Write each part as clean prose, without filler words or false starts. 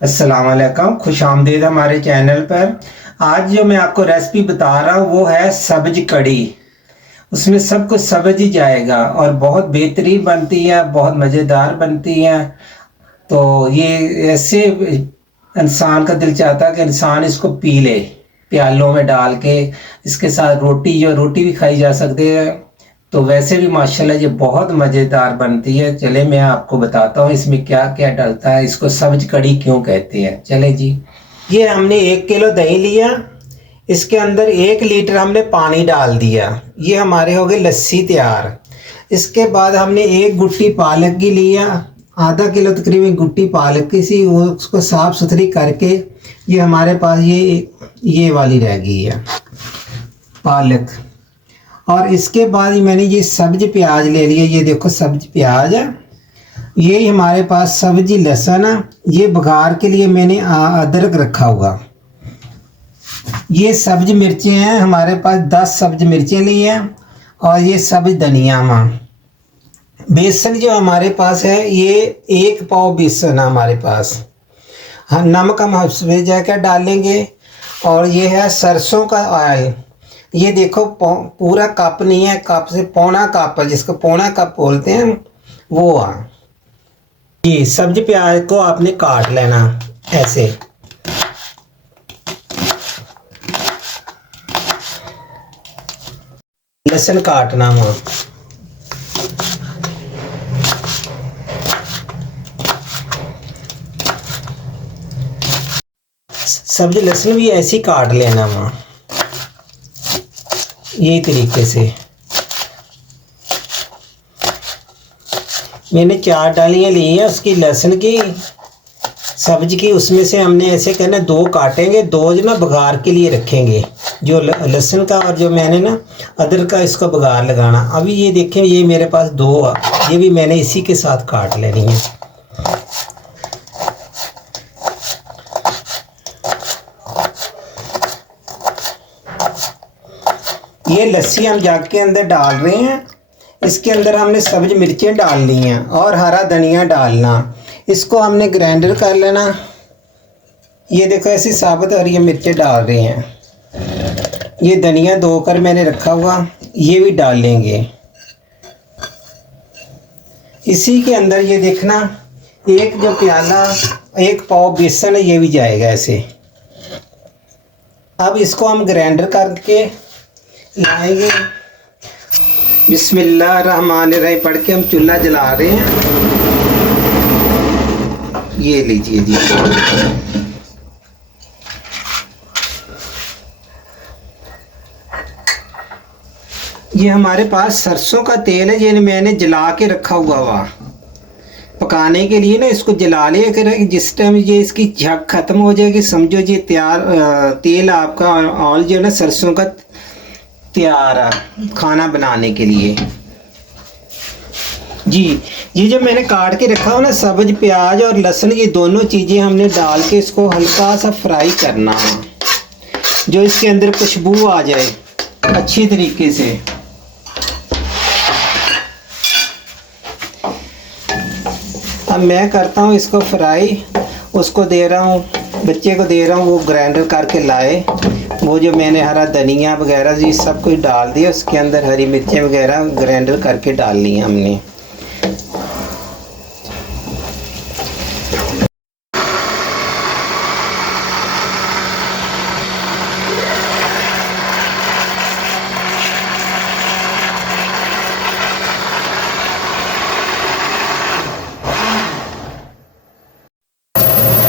अस्सलाम वालेकुम, खुश आमदीद हमारे चैनल पर। आज जो मैं आपको रेसिपी बता रहा हूँ वो है सब्ज कड़ी। उसमें सब कुछ समझ ही जाएगा और बहुत बेहतरीन बनती है, बहुत मज़ेदार बनती है। तो ये ऐसे इंसान का दिल चाहता है कि इंसान इसको पी ले प्यालों में डाल के। इसके साथ रोटी भी खाई जा सकती है। तो वैसे भी माशाल्लाह ये बहुत मज़ेदार बनती है। चले मैं आपको बताता हूँ इसमें क्या क्या डलता है, इसको सब्ज कड़ी क्यों कहते हैं। चले जी, ये हमने 1 किलो दही लिया। इसके अंदर 1 लीटर हमने पानी डाल दिया। ये हमारे हो गए लस्सी तैयार। इसके बाद हमने एक गुट्टी पालक की लिया, आधा किलो तकरीबन गुट्टी पालक की सी, वो उसको साफ़ सुथरी करके ये हमारे पास ये वाली रह गई है पालक। और इसके बाद मैंने ये सब्ज प्याज ले लिया। ये देखो सब्ज प्याज है। ये हमारे पास सब्जी लहसुन है। ये बघार के लिए मैंने अदरक रखा हुआ। ये सब्ज मिर्चें हैं हमारे पास, 10 सब्ज मिर्चें ली हैं। और ये सब्ज धनिया माँ। बेसन जो हमारे पास है ये 1 पाव बेसन है हमारे पास। हाँ, नमक हम हफ्ते जाकर डालेंगे। और ये है सरसों का ऑयल। ये देखो पूरा कप नहीं है, कप से पौना कप है, जिसको पौना कप बोलते हैं वो है। ये सब्ज प्याज को आपने काट लेना ऐसे। लहसुन काटना वहाँ। सब्ज लहसुन भी ऐसे ही काट लेना वहाँ, यही तरीके से। मैंने 4 डालियाँ ली हैं उसकी लहसुन की, सब्ज की। उसमें से हमने ऐसे कहना 2 काटेंगे, 2 जो ना बघार के लिए रखेंगे, जो लहसुन का और जो मैंने ना अदरक का इसको बघार लगाना। अभी ये देखें, ये मेरे पास 2, ये भी मैंने इसी के साथ काट लेनी है। ये लस्सी हम जग के अंदर डाल रहे हैं। इसके अंदर हमने सब्ज मिर्चें डालनी हैं और हरा धनिया डालना। इसको हमने ग्राइंडर कर लेना। ये देखो ऐसी साबुत हरी मिर्चें डाल रहे हैं। ये धनिया धोकर मैंने रखा हुआ, ये भी डाल लेंगे। इसी के अंदर ये देखना, एक जो प्याला 1 पाव बेसन है ये भी जाएगा ऐसे। अब इसको हम ग्राइंडर करके लाएंगे। बिस्मिल्लाहिर्रहमानिर्रहीम पढ़ के हम चूल्हा जला रहे हैं। ये लीजिए जी। ये हमारे पास सरसों का तेल है, ये मैंने जला के रखा हुआ पकाने के लिए ना। इसको जला लिया कर, जिस टाइम ये इसकी झग खत्म हो जाएगी समझो ये तैयार तेल आपका ऑयल जो है ना सरसों का तैयार है खाना बनाने के लिए जी। ये जो मैंने काट के रखा हो ना सब्ज प्याज और लहसुन, ये दोनों चीज़ें हमने डाल के इसको हल्का सा फ्राई करना है, जो इसके अंदर खुशबू आ जाए अच्छी तरीके से। अब मैं करता हूँ इसको फ्राई, उसको दे रहा हूँ, बच्चे को दे रहा हूँ, वो ग्राइंडर करके लाए। वो जो मैंने हरा धनिया वगैरह जी सब कुछ डाल दिया, उसके अंदर हरी मिर्चें वगैरह ग्राइंडर करके डाल ली हमने।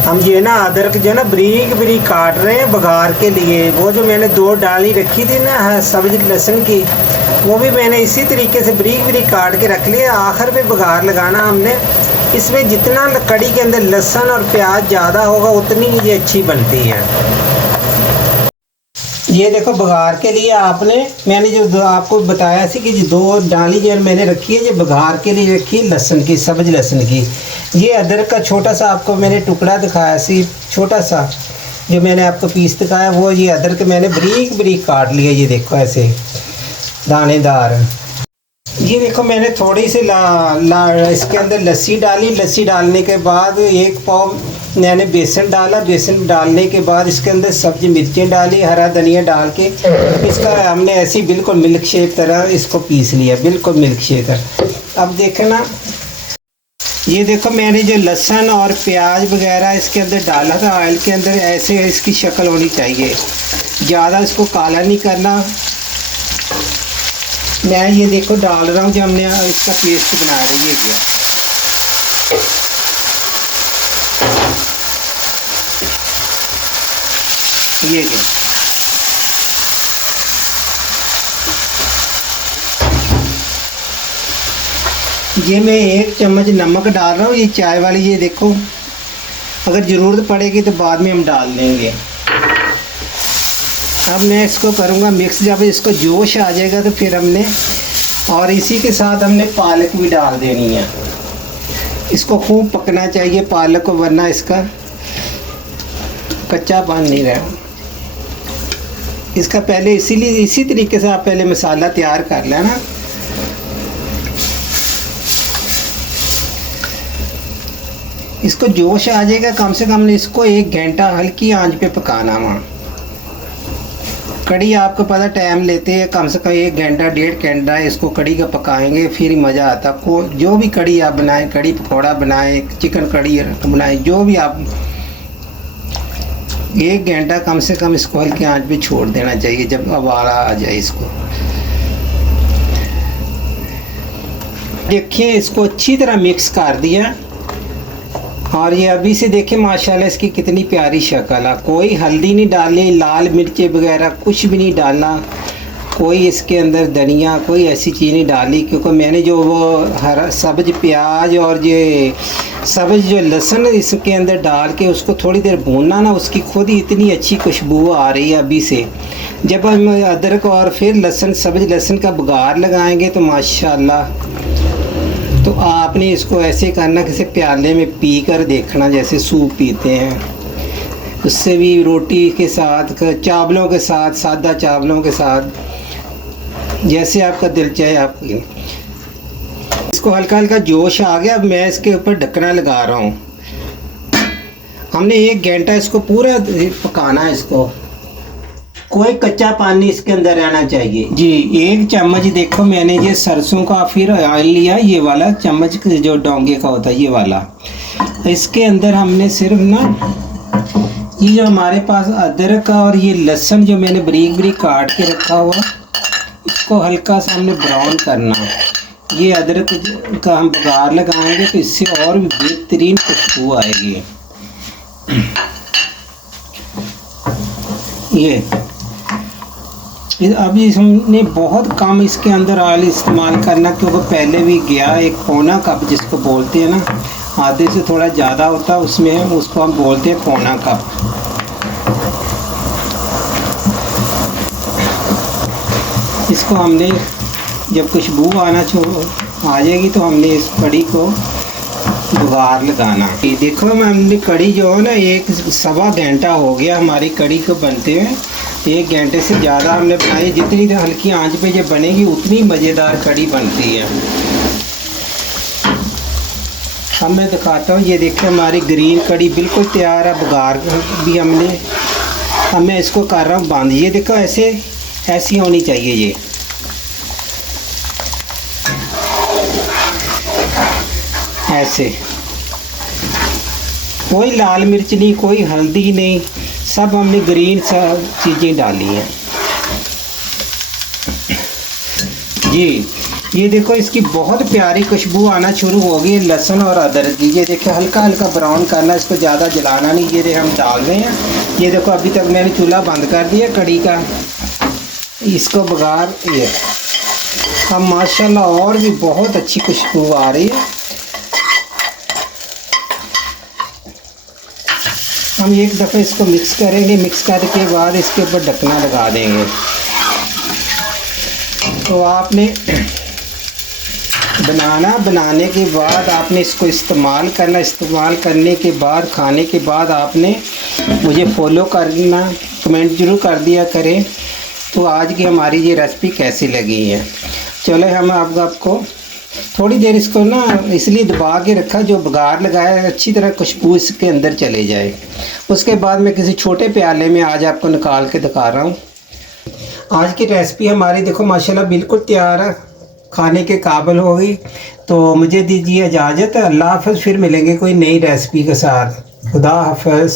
हम ये ना अदरक जो ना बारीक बारीक काट रहे हैं बघार के लिए। वो जो मैंने 2 डाली रखी थी ना सब्ज लहसुन की, वो भी मैंने इसी तरीके से बारीक बारीक काट के रख लिया। आखिर में बघार लगाना हमने। इसमें जितना कड़ी के अंदर लहसुन और प्याज ज़्यादा होगा उतनी ही ये अच्छी बनती है। ये देखो बघार के लिए मैंने जो आपको बताया थी कि 2 डाली जो मैंने रखी है, ये बघार के लिए रखी है लहसुन की, सब्ज लहसुन की। ये अदरक का छोटा सा आपको मैंने टुकड़ा दिखाया सी, छोटा सा जो मैंने आपको पीस दिखाया, वो ये अदरक मैंने बारीक बारीक काट लिया। ये देखो ऐसे दानेदार। ये देखो मैंने थोड़ी सी इसके अंदर लस्सी डाली। लस्सी डालने के बाद 1 पाव मैंने बेसन डाला, बेसन डालने के बाद इसके अंदर सब्जी मिर्चें डाली, हरा धनिया डाल के इसका हमने ऐसी बिल्कुल मिल्क शेक तरह इसको पीस लिया, बिल्कुल मिल्क शेक तरह। अब देखना, ये देखो मैंने जो लहसुन और प्याज वगैरह इसके अंदर डाला था ऑयल के अंदर, ऐसे इसकी शक्ल होनी चाहिए, ज़्यादा इसको काला नहीं करना। मैं ये देखो डाल रहा हूँ, जो हमने इसका पेस्ट बना रही है ये मैं 1 चम्मच नमक डाल रहा हूँ, ये चाय वाली, ये देखो अगर ज़रूरत पड़ेगी तो बाद में हम डाल देंगे। अब मैं इसको करूँगा मिक्स, जब इसको जोश आ जाएगा तो फिर हमने, और इसी के साथ हमने पालक भी डाल देनी है। इसको खूब पकना चाहिए पालक को, वरना इसका कच्चापन नहीं रहे। इसका पहले इसीलिए इसी तरीके से आप पहले मसाला तैयार कर लेना। इसको जोश आ जाएगा, कम से कम इसको 1 घंटा हल्की आंच पे पकाना। वहाँ कड़ी आपको पता टाइम लेते हैं, कम से कम 1 घंटा 1.5 घंटा इसको कड़ी का पकाएंगे, फिर मज़ा आता। को जो भी कड़ी आप बनाएं, कड़ी पकौड़ा बनाएं, चिकन कड़ी बनाएं, जो भी आप 1 घंटा कम से कम इसको हल्की आंच पे छोड़ देना चाहिए, जब उबाला आ जाए इसको। देखिए इसको अच्छी तरह मिक्स कर दिया, और ये अभी से देखिए माशाल्लाह इसकी कितनी प्यारी शक्ल है। कोई हल्दी नहीं डाली, लाल मिर्चें वगैरह कुछ भी नहीं डालना, कोई इसके अंदर धनिया कोई ऐसी चीज़ नहीं डाली, क्योंकि मैंने जो वो हरा सब्ज़ प्याज और ये सब्ज़ जो लहसुन इसके अंदर डाल के उसको थोड़ी देर भूनना ना, उसकी खुद ही इतनी अच्छी खुशबू आ रही है अभी से। जब हम अदरक और फिर लहसुन सब्ज़ लहसुन का बघार लगाएंगे तो माशाल्लाह, तो आपने इसको ऐसे करना, किसी प्याले में पी कर देखना जैसे सूप पीते हैं, उससे भी रोटी के साथ, चावलों के साथ, सादा चावलों के साथ, जैसे आपका दिल चाहे आप। इसको हल्का हल्का जोश आ गया, अब मैं इसके ऊपर ढक्कना लगा रहा हूँ। हमने 1 घंटा इसको पूरा पकाना है। इसको कोई कच्चा पानी इसके अंदर रहना चाहिए जी। 1 चम्मच देखो मैंने ये सरसों का फिर ऑयल लिया, ये वाला चम्मच जो डोंगे का होता है ये वाला। इसके अंदर हमने सिर्फ ना ये जो हमारे पास अदरक का और ये लहसुन जो मैंने बारीक बारीक काट के रखा हुआ, इसको हल्का सा हमने ब्राउन करना। ये अदरक का हम बघार लगाएंगे तो इससे और भी बेहतरीन खुशबू आएगी। ये अभी हमने बहुत कम इसके अंदर ऑयल इस्तेमाल करना, क्योंकि पहले भी गया 1 पौना कप जिसको बोलते हैं ना, आधे से थोड़ा ज़्यादा होता है उसमें, उसको हम बोलते हैं पौना कप। इसको हमने जब खुशबू आना आ जाएगी तो हमने इस कड़ी को बुगार लगाना। ये देखो हमने कड़ी जो है ना 1-1.25 घंटा हो गया हमारी कड़ी को बनते हुए। 1 घंटे से ज़्यादा हमने बनाई। जितनी हल्की आंच पे जब बनेगी उतनी मज़ेदार कड़ी बनती है। अब मैं दिखाता हूँ, ये देखिए हमारी ग्रीन कड़ी बिल्कुल तैयार है। बुगार भी हमने, अब मैं इसको कर रहा हूँ बंद। ये देखो ऐसी होनी चाहिए। ये ऐसे, कोई लाल मिर्च नहीं, कोई हल्दी नहीं, सब हमने ग्रीन सब चीज़ें डाली हैं जी। ये देखो इसकी बहुत प्यारी खुशबू आना शुरू हो गई है लहसुन और अदरक की। ये देखो हल्का हल्का ब्राउन करना, इसको ज़्यादा जलाना नहीं। ये हम डाल रहे हैं। ये देखो अभी तक मैंने चूल्हा बंद कर दिया कड़ी का। इसको बघार ये अब माशाल्लाह और भी बहुत अच्छी खुशबू आ रही है। हम एक दफ़े इसको मिक्स करेंगे। मिक्स करने के बाद इसके ऊपर ढकना लगा देंगे। तो आपने बनाने के बाद आपने इसको इस्तेमाल करना। इस्तेमाल करने के बाद, खाने के बाद आपने मुझे फॉलो करना, कमेंट जरूर कर दिया करें तो आज की हमारी ये रेसिपी कैसी लगी है। चलो हम आपको थोड़ी देर इसको ना इसलिए दबा के रखा, जो बघार लगाया है अच्छी तरह खुशबू इसके अंदर चले जाए। उसके बाद मैं किसी छोटे प्याले में आज आपको निकाल के दिखा रहा हूँ। आज की रेसिपी हमारी देखो माशाल्लाह बिल्कुल तैयार है, खाने के काबिल हो गई। तो मुझे दीजिए इजाज़त। अल्लाह हाफ़िज़, फिर मिलेंगे कोई नई रेसिपी के साथ। खुदा हाफ़िज़।